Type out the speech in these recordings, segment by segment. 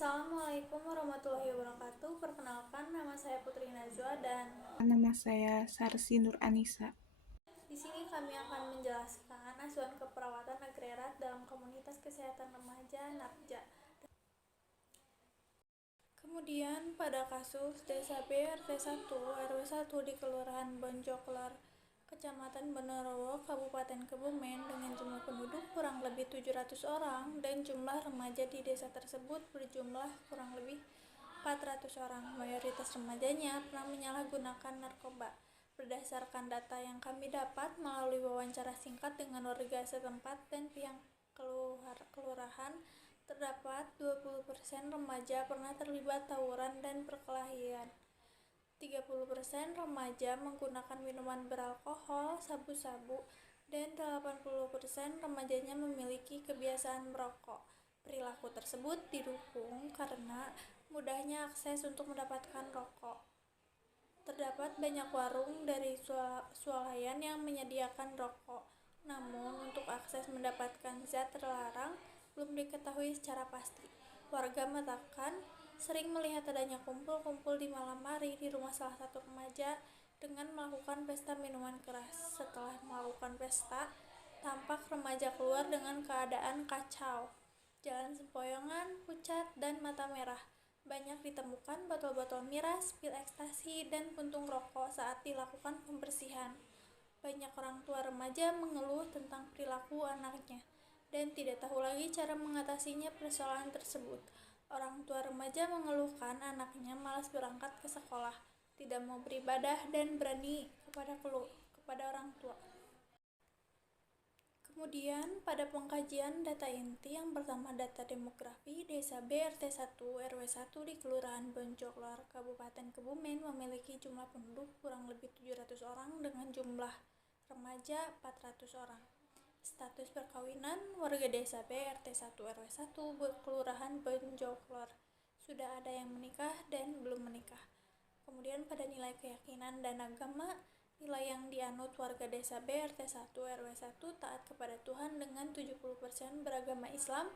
Assalamualaikum warahmatullahi wabarakatuh. Perkenalkan, nama saya Putri Najwa dan Nama saya Sarsi Nur Anissa. di sini kami akan menjelaskan asuhan keperawatan agregat dalam komunitas kesehatan remaja NAPJA. Kemudian pada kasus Desa B RT 1 RW 1 di Kelurahan Bonjoklar, Kecamatan Benerowo, Kabupaten Kebumen dengan jumlah penduduk kurang lebih 700 orang dan jumlah remaja di desa tersebut berjumlah kurang lebih 400 orang. Mayoritas remajanya pernah menyalahgunakan narkoba. Berdasarkan data yang kami dapat melalui wawancara singkat dengan warga setempat dan pihak kelurahan, terdapat 20% remaja pernah terlibat tawuran dan perkelahian. 30% remaja menggunakan minuman beralkohol, sabu-sabu, dan 80% remajanya memiliki kebiasaan merokok. Perilaku tersebut didukung karena mudahnya akses untuk mendapatkan rokok. Terdapat banyak warung dari swalayan yang menyediakan rokok, namun untuk akses mendapatkan zat terlarang belum diketahui secara pasti. Warga mengatakan sering melihat adanya kumpul-kumpul di malam hari di rumah salah satu remaja dengan melakukan pesta minuman keras. Setelah melakukan pesta, tampak remaja keluar dengan keadaan kacau, jalan sempoyongan, pucat, dan mata merah. Banyak ditemukan botol-botol miras, pil ekstasi, dan puntung rokok saat dilakukan pembersihan. Banyak orang tua remaja mengeluh tentang perilaku anaknya dan tidak tahu lagi cara mengatasinya persoalan tersebut. Orang tua remaja mengeluhkan anaknya malas berangkat ke sekolah, tidak mau beribadah, dan berani kepada orang tua. Kemudian pada pengkajian data inti yang pertama data demografi, Desa B RT 1 RW 1 di Kelurahan Bonjoklar, Kabupaten Kebumen memiliki jumlah penduduk kurang lebih 700 orang dengan jumlah remaja 400 orang. Status perkawinan warga Desa B RT 1 RW 1 Kelurahan Bonjoklar, sudah ada yang menikah dan belum menikah. Kemudian pada nilai keyakinan dan agama, nilai yang dianut warga Desa B RT 1 RW 1 taat kepada Tuhan dengan 70% beragama Islam,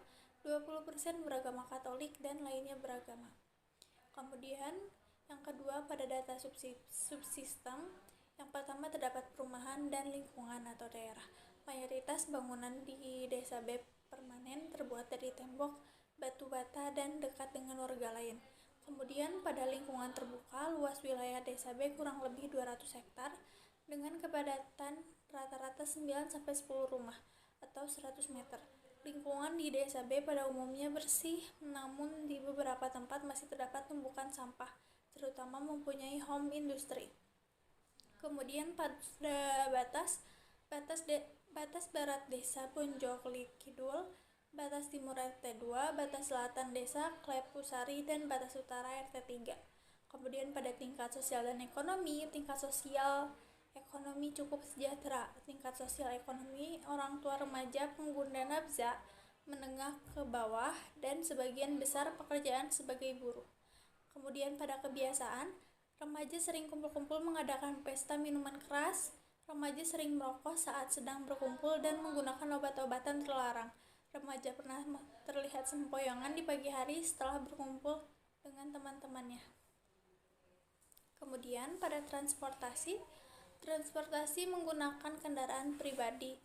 20% beragama Katolik, dan lainnya beragama. Kemudian yang kedua pada data subsistem, yang pertama terdapat perumahan dan lingkungan atau daerah. Mayoritas bangunan di Desa B permanen, terbuat dari tembok, batu bata, dan dekat dengan warga lain. Kemudian pada lingkungan terbuka, luas wilayah Desa B kurang lebih 200 hektar dengan kepadatan rata-rata 9-10 rumah atau 100 meter. Lingkungan di Desa B pada umumnya bersih, namun di beberapa tempat masih terdapat tumpukan sampah, terutama mempunyai home industry. Kemudian pada batas barat Desa Bonjokli Kidul, batas timur RT 2, batas selatan Desa Klepusari, dan batas utara RT 3. Kemudian pada tingkat sosial dan ekonomi, tingkat sosial ekonomi cukup sejahtera, tingkat sosial ekonomi orang tua remaja pengguna nafza menengah ke bawah, dan sebagian besar pekerjaan sebagai buruh. Kemudian pada kebiasaan, remaja sering kumpul-kumpul mengadakan pesta minuman keras. Remaja sering merokok saat sedang berkumpul dan menggunakan obat-obatan terlarang. Remaja pernah terlihat sempoyongan di pagi hari setelah berkumpul dengan teman-temannya. Kemudian pada transportasi menggunakan kendaraan pribadi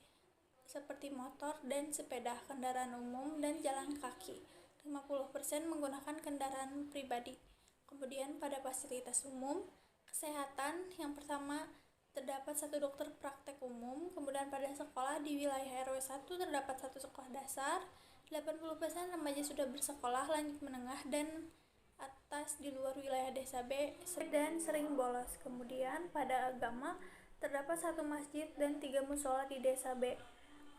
seperti motor dan sepeda, kendaraan umum, dan jalan kaki. 50% menggunakan kendaraan pribadi. Kemudian pada fasilitas umum kesehatan, yang pertama terdapat satu dokter praktek umum. Kemudian pada sekolah di wilayah RW 1 terdapat satu sekolah dasar. 80% remaja sudah bersekolah lanjut menengah dan atas di luar wilayah Desa B dan sering bolos. Kemudian pada agama terdapat satu masjid dan 3 musola di Desa B.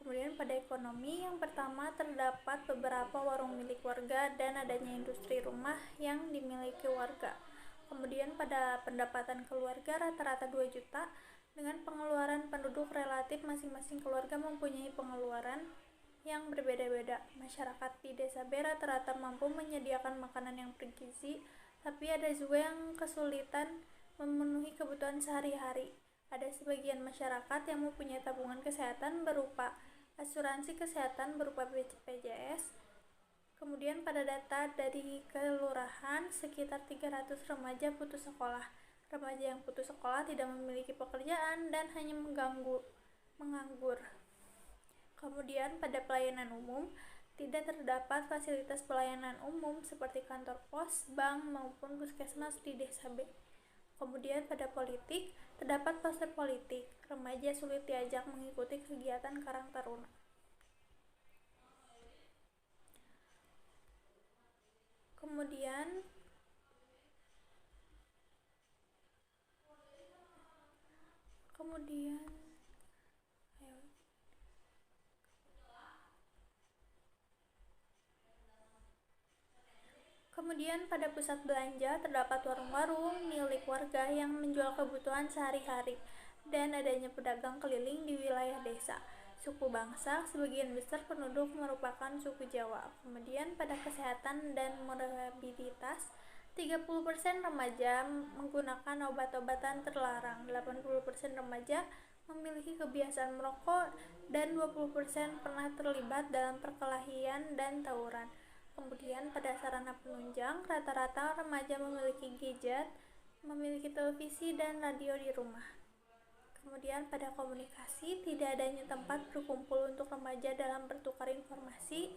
Kemudian pada ekonomi, yang pertama terdapat beberapa warung milik warga dan adanya industri rumah yang dimiliki warga. Kemudian pada pendapatan keluarga rata-rata 2 juta, dengan pengeluaran penduduk relatif masing-masing keluarga mempunyai pengeluaran yang berbeda-beda. Masyarakat di Desa B rata-rata mampu menyediakan makanan yang bergizi, tapi ada juga yang kesulitan memenuhi kebutuhan sehari-hari. Ada sebagian masyarakat yang mempunyai tabungan kesehatan berupa asuransi kesehatan berupa BPJS. Kemudian pada data dari kelurahan, sekitar 300 remaja putus sekolah. Remaja yang putus sekolah tidak memiliki pekerjaan dan hanya menganggur. Kemudian pada pelayanan umum, tidak terdapat fasilitas pelayanan umum seperti kantor pos, bank, maupun puskesmas di desa B. Kemudian pada politik, terdapat poster politik. Remaja sulit diajak mengikuti kegiatan Karang Taruna. Kemudian pada pusat belanja terdapat warung-warung milik warga yang menjual kebutuhan sehari-hari dan adanya pedagang keliling di wilayah desa. Suku bangsa, sebagian besar penduduk merupakan suku Jawa. Kemudian pada kesehatan dan morbiditas, 30% remaja menggunakan obat-obatan terlarang, 80% remaja memiliki kebiasaan merokok, dan 20% pernah terlibat dalam perkelahian dan tawuran. Kemudian pada sarana penunjang, rata-rata remaja memiliki gadget, memiliki televisi dan radio di rumah. Kemudian pada komunikasi, tidak adanya tempat berkumpul untuk remaja dalam bertukar informasi.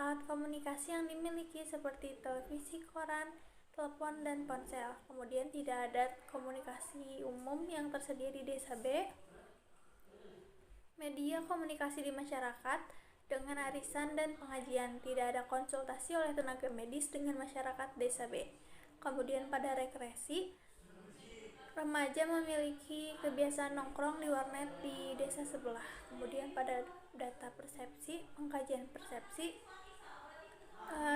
Alat komunikasi yang dimiliki seperti televisi, koran, telepon, dan ponsel. Kemudian tidak ada komunikasi umum yang tersedia di desa B. Media komunikasi di masyarakat dengan arisan dan pengajian, tidak ada konsultasi oleh tenaga medis dengan masyarakat desa B. Kemudian pada rekreasi, remaja memiliki kebiasaan nongkrong di warnet di desa sebelah. Kemudian pada data persepsi, pengkajian persepsi,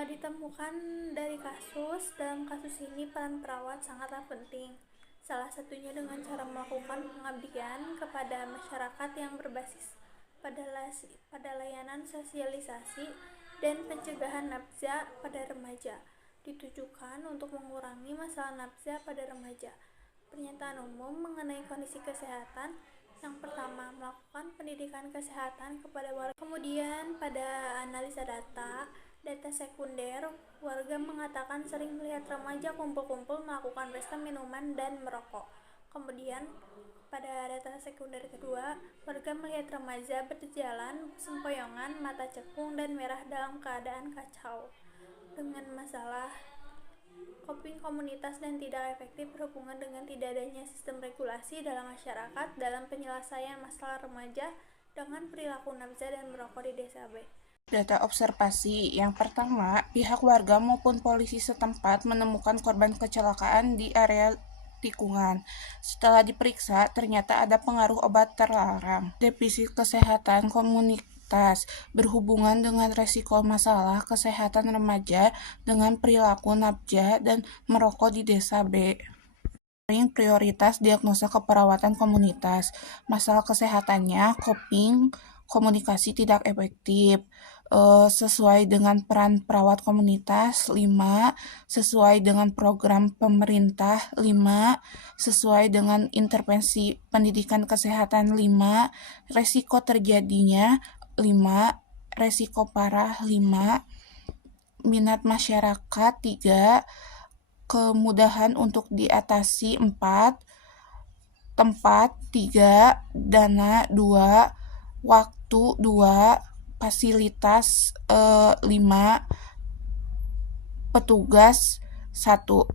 ditemukan dari kasus. Dalam kasus ini peran perawat sangatlah penting. Salah satunya dengan cara melakukan pengabdian kepada masyarakat yang berbasis pada layanan sosialisasi dan pencegahan nafsa pada remaja, ditujukan untuk mengurangi masalah nafsa pada remaja. Pernyataan umum mengenai kondisi kesehatan. Yang pertama, melakukan pendidikan kesehatan kepada warga. Kemudian pada analisa data sekunder, warga mengatakan sering melihat remaja kumpul-kumpul melakukan pesta minuman dan merokok. Kemudian pada data sekunder kedua, warga melihat remaja berjalan sempoyongan, mata cekung dan merah dalam keadaan kacau dengan masalah coping komunitas dan tidak efektif berhubungan dengan tidak adanya sistem regulasi dalam masyarakat dalam penyelesaian masalah remaja dengan perilaku nafsa dan merokok di desa B. Data observasi. Yang pertama, pihak warga maupun polisi setempat menemukan korban kecelakaan di area tikungan. Setelah diperiksa, ternyata ada pengaruh obat terlarang. Defisit kesehatan komunitas berhubungan dengan resiko masalah kesehatan remaja dengan perilaku nafsa dan merokok di desa B. Prioritas diagnosa keperawatan komunitas. Masalah kesehatannya, coping, komunikasi tidak efektif. Sesuai dengan peran perawat komunitas, 5. Sesuai dengan program pemerintah, 5. Sesuai dengan intervensi pendidikan kesehatan, 5. Resiko terjadinya, 5. Resiko parah, 5. Minat masyarakat, 3. Kemudahan untuk diatasi, 4. Tempat, 3. Dana, 2. Waktu, 2. Fasilitas, 5. Petugas, 1.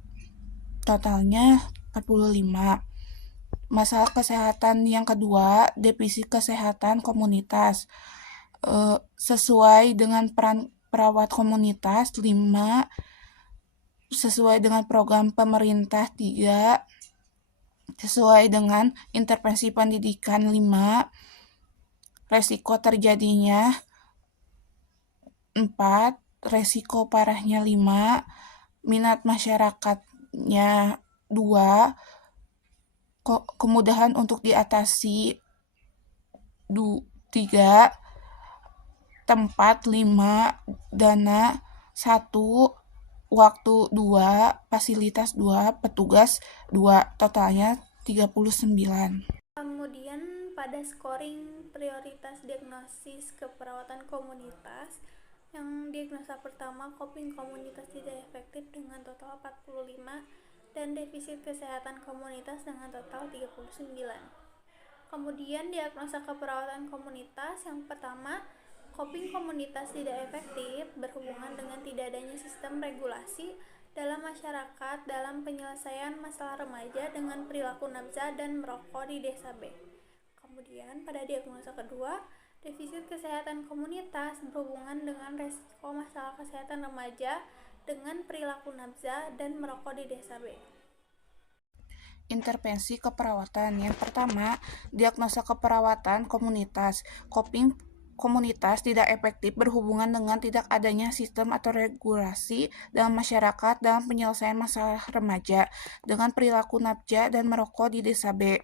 Totalnya 45. Masalah kesehatan yang kedua, defisit kesehatan komunitas. Sesuai dengan peran perawat komunitas, 5. Sesuai dengan program pemerintah, 3. Sesuai dengan intervensi pendidikan, 5. Resiko terjadinya, 4. Resiko parahnya, 5. Minat masyarakatnya, 2. Kemudahan untuk diatasi, 3. Tempat, 5. Dana, 1. Waktu, 2. Fasilitas, 2. Petugas, 2. Totalnya 39. Kemudian pada scoring prioritas diagnosis keperawatan komunitas, Yang diagnosa pertama, coping komunitas tidak efektif dengan total 45 dan defisit kesehatan komunitas dengan total 39. Kemudian diagnosa keperawatan komunitas yang pertama, coping komunitas tidak efektif berhubungan dengan tidak adanya sistem regulasi dalam masyarakat dalam penyelesaian masalah remaja dengan perilaku nafza dan merokok di desa B. Kemudian pada diagnosa kedua, defisit kesehatan komunitas berhubungan dengan resiko masalah kesehatan remaja dengan perilaku nafza dan merokok di desa B. Intervensi keperawatan. Yang pertama, diagnosa keperawatan komunitas. Coping komunitas tidak efektif berhubungan dengan tidak adanya sistem atau regulasi dalam masyarakat dalam penyelesaian masalah remaja dengan perilaku nafza dan merokok di desa B.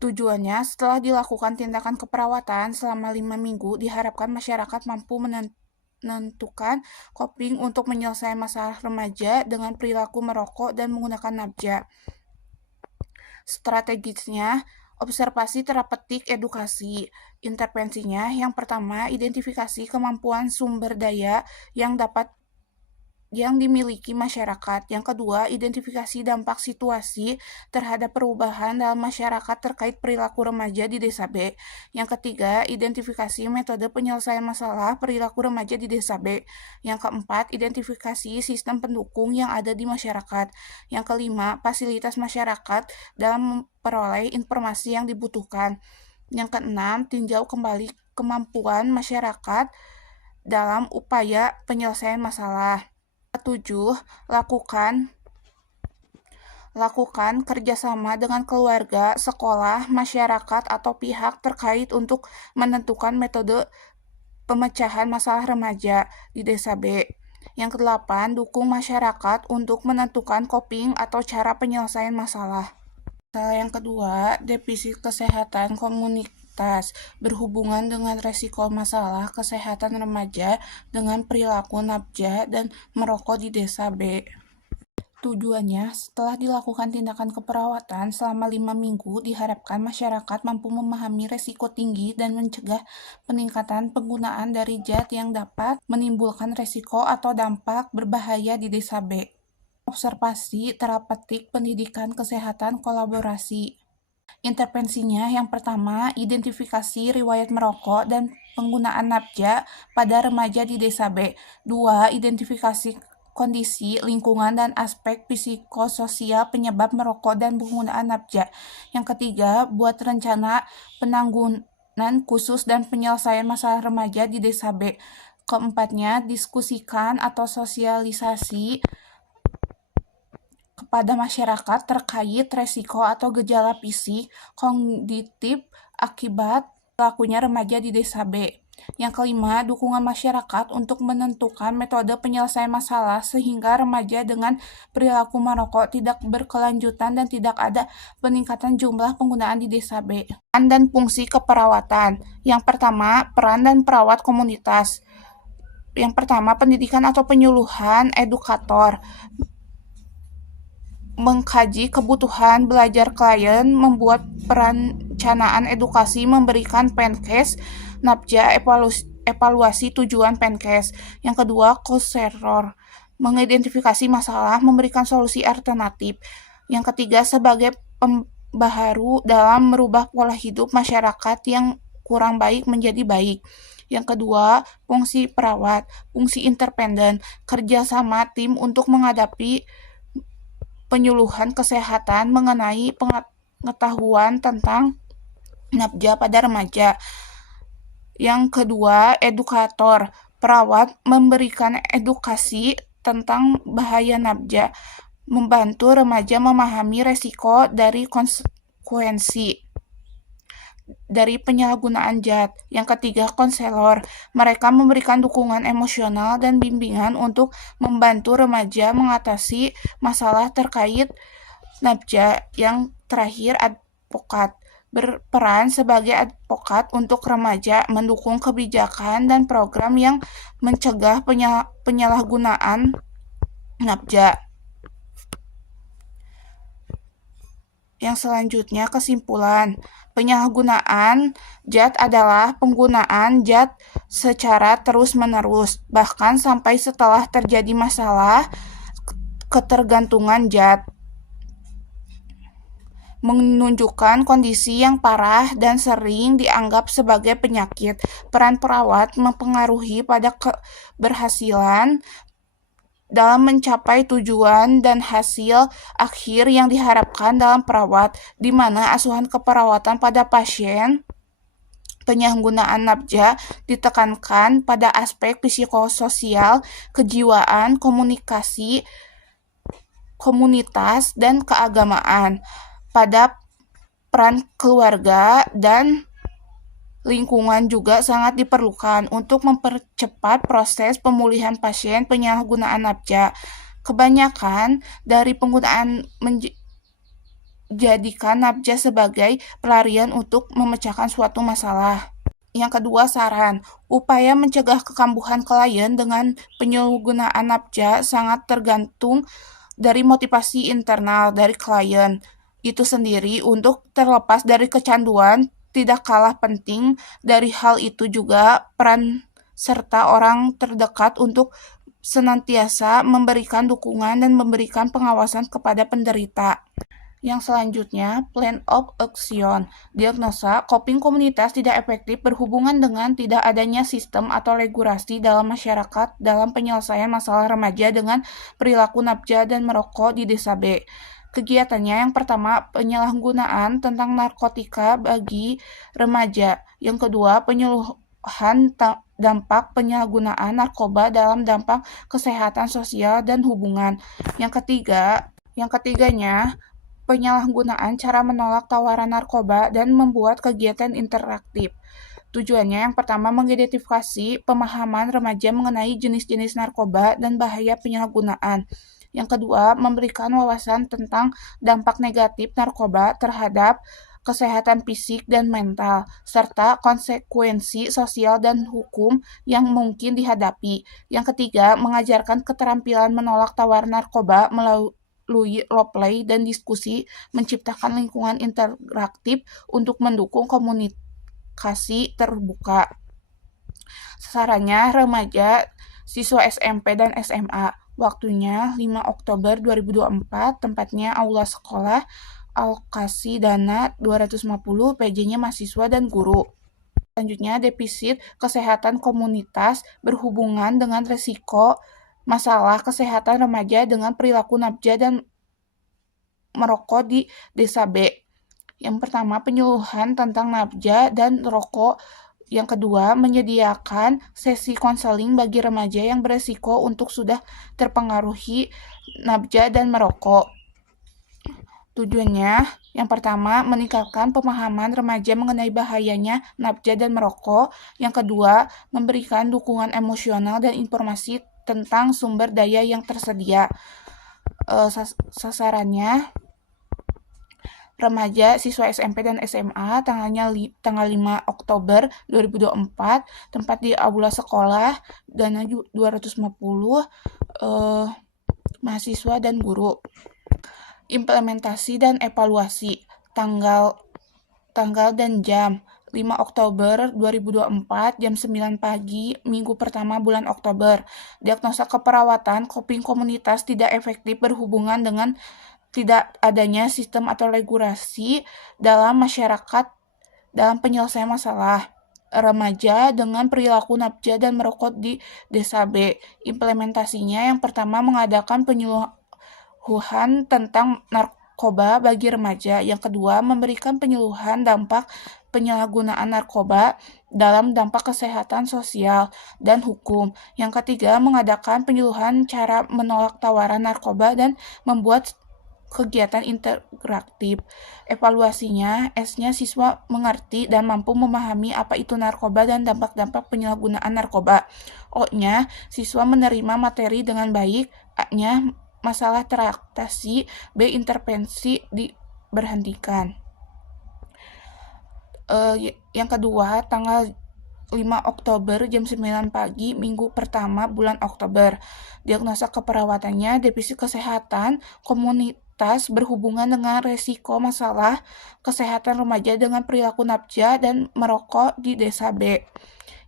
Tujuannya, setelah dilakukan tindakan keperawatan selama 5 minggu, diharapkan masyarakat mampu menentukan coping untuk menyelesaikan masalah remaja dengan perilaku merokok dan menggunakan nafza. Strategisnya, observasi terapeutik edukasi. Intervensinya, yang pertama, identifikasi kemampuan sumber daya yang dimiliki masyarakat. Yang kedua, identifikasi dampak situasi terhadap perubahan dalam masyarakat terkait perilaku remaja di desa B. Yang ketiga, identifikasi metode penyelesaian masalah perilaku remaja di desa B. Yang keempat, identifikasi sistem pendukung yang ada di masyarakat. Yang kelima, fasilitas masyarakat dalam memperoleh informasi yang dibutuhkan. Yang keenam, tinjau kembali kemampuan masyarakat dalam upaya penyelesaian masalah. 7. Lakukan kerjasama dengan keluarga, sekolah, masyarakat, atau pihak terkait untuk menentukan metode pemecahan masalah remaja di desa B. Yang ke-8, dukung masyarakat untuk menentukan coping atau cara penyelesaian masalah. Yang kedua, defisit kesehatan komunitas berhubungan dengan resiko masalah kesehatan remaja dengan perilaku nafza dan merokok di desa B. Tujuannya, setelah dilakukan tindakan keperawatan selama 5 minggu, diharapkan masyarakat mampu memahami resiko tinggi dan mencegah peningkatan penggunaan dari zat yang dapat menimbulkan resiko atau dampak berbahaya di desa B. Observasi terapeutik pendidikan kesehatan kolaborasi. Intervensinya yang pertama, identifikasi riwayat merokok dan penggunaan nafza pada remaja di desa B. 2. Identifikasi kondisi, lingkungan, dan aspek psikososial penyebab merokok dan penggunaan nafza. Yang ketiga, buat rencana penangguhan khusus dan penyelesaian masalah remaja di desa B. Keempatnya, diskusikan atau sosialisasi kepada masyarakat terkait resiko atau gejala fisik kognitif akibat pelakunya remaja di desa B. Yang kelima, dukungan masyarakat untuk menentukan metode penyelesaian masalah sehingga remaja dengan perilaku merokok tidak berkelanjutan dan tidak ada peningkatan jumlah penggunaan di desa B. Peran dan fungsi keperawatan. Yang pertama, peran dan perawat komunitas. Yang pertama, pendidikan atau penyuluhan edukator. Mengkaji kebutuhan belajar klien, membuat perencanaan edukasi, memberikan penkes, nafza, evaluasi tujuan penkes. Yang kedua, konselor, mengidentifikasi masalah, memberikan solusi alternatif. Yang ketiga, sebagai pembaharu dalam merubah pola hidup masyarakat yang kurang baik menjadi baik. Yang kedua, fungsi perawat, fungsi independen, kerjasama tim untuk menghadapi penyuluhan kesehatan mengenai pengetahuan tentang nafza pada remaja. Yang kedua, edukator, perawat memberikan edukasi tentang bahaya nafza, membantu remaja memahami resiko dari konsekuensi dari penyalahgunaan zat. Yang ketiga, konselor. Mereka memberikan dukungan emosional dan bimbingan untuk membantu remaja mengatasi masalah terkait nafza. Yang terakhir, advokat. Berperan sebagai advokat untuk remaja, mendukung kebijakan dan program yang mencegah penyalahgunaan nafza. Yang selanjutnya kesimpulan. Penyalahgunaan zat adalah penggunaan zat secara terus-menerus, bahkan sampai setelah terjadi masalah ketergantungan zat, menunjukkan kondisi yang parah dan sering dianggap sebagai penyakit. Peran perawat mempengaruhi pada keberhasilan dalam mencapai tujuan dan hasil akhir yang diharapkan dalam perawat, di mana asuhan keperawatan pada pasien penyalahgunaan nafza ditekankan pada aspek psikososial, kejiwaan, komunikasi, komunitas, dan keagamaan. Pada peran keluarga dan lingkungan juga sangat diperlukan untuk mempercepat proses pemulihan pasien penyalahgunaan nafza. Kebanyakan dari penggunaan menjadikan nafza sebagai pelarian untuk memecahkan suatu masalah. Yang kedua, saran. Upaya mencegah kekambuhan klien dengan penyalahgunaan nafza sangat tergantung dari motivasi internal dari klien itu sendiri. Untuk terlepas dari kecanduan, tidak kalah penting dari hal itu juga peran serta orang terdekat untuk senantiasa memberikan dukungan dan memberikan pengawasan kepada penderita. Yang selanjutnya, plan of action. Diagnosa coping komunitas tidak efektif berhubungan dengan tidak adanya sistem atau regulasi dalam masyarakat dalam penyelesaian masalah remaja dengan perilaku nafza dan merokok di desa B. Kegiatannya yang pertama, penyalahgunaan tentang narkotika bagi remaja. Yang kedua, penyuluhan dampak penyalahgunaan narkoba dalam dampak kesehatan sosial dan hubungan. Yang ketiganya, penyalahgunaan cara menolak tawaran narkoba dan membuat kegiatan interaktif. Tujuannya yang pertama, mengidentifikasi pemahaman remaja mengenai jenis-jenis narkoba dan bahaya penyalahgunaan. Yang kedua, memberikan wawasan tentang dampak negatif narkoba terhadap kesehatan fisik dan mental, serta konsekuensi sosial dan hukum yang mungkin dihadapi. Yang ketiga, mengajarkan keterampilan menolak tawaran narkoba melalui role-play dan diskusi, menciptakan lingkungan interaktif untuk mendukung komunikasi terbuka. Sasarannya remaja, siswa SMP dan SMA. Waktunya 5 Oktober 2024, tempatnya aula sekolah, alokasi dana 250, PJ-nya mahasiswa dan guru. Selanjutnya, defisit kesehatan komunitas berhubungan dengan risiko masalah kesehatan remaja dengan perilaku nafza dan merokok di desa B. Yang pertama, penyuluhan tentang nafza dan rokok. Yang kedua, menyediakan sesi konseling bagi remaja yang beresiko untuk sudah terpengaruhi nafza dan merokok. Tujuannya, yang pertama, meningkatkan pemahaman remaja mengenai bahayanya nafza dan merokok. Yang kedua, memberikan dukungan emosional dan informasi tentang sumber daya yang tersedia. Sasarannya, remaja, siswa SMP dan SMA, tanggal 5 Oktober 2024, tempat di aula sekolah, dana 250, mahasiswa dan guru. Implementasi dan evaluasi, tanggal dan jam, 5 Oktober 2024, jam 9 pagi, minggu pertama bulan Oktober. Diagnosa keperawatan coping komunitas tidak efektif berhubungan dengan tidak adanya sistem atau regulasi dalam masyarakat dalam penyelesaian masalah remaja dengan perilaku nafza dan merokok di desa B. Implementasinya yang pertama, mengadakan penyuluhan tentang narkoba bagi remaja. Yang kedua, memberikan penyuluhan dampak penyalahgunaan narkoba dalam dampak kesehatan sosial dan hukum. Yang ketiga, mengadakan penyuluhan cara menolak tawaran narkoba dan membuat kegiatan interaktif. Evaluasinya, S-nya siswa mengerti dan mampu memahami apa itu narkoba dan dampak-dampak penyalahgunaan narkoba. O-nya, siswa menerima materi dengan baik. A-nya, masalah teratasi. B, intervensi diberhentikan. Yang kedua, tanggal 5 Oktober jam 9 pagi minggu pertama bulan Oktober. Diagnosa keperawatannya defisit kesehatan komunitas berhubungan dengan resiko masalah kesehatan remaja dengan perilaku nafja dan merokok di Desa B.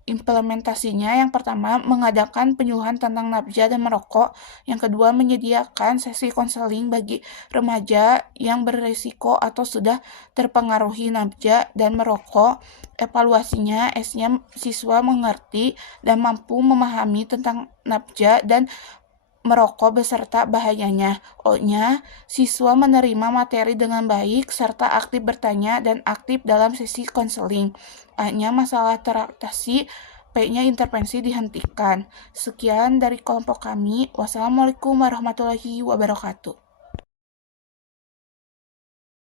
Implementasinya yang pertama mengadakan penyuluhan tentang nafja dan merokok, yang kedua menyediakan sesi konseling bagi remaja yang beresiko atau sudah terpengaruhi nafja dan merokok. Evaluasinya S-nya siswa mengerti dan mampu memahami tentang nafja dan merokok beserta bahayanya. O-nya, siswa menerima materi dengan baik serta aktif bertanya dan aktif dalam sesi konseling. A-nya, masalah teratasi. P-nya, intervensi dihentikan. Sekian dari kelompok kami. Wassalamualaikum warahmatullahi wabarakatuh.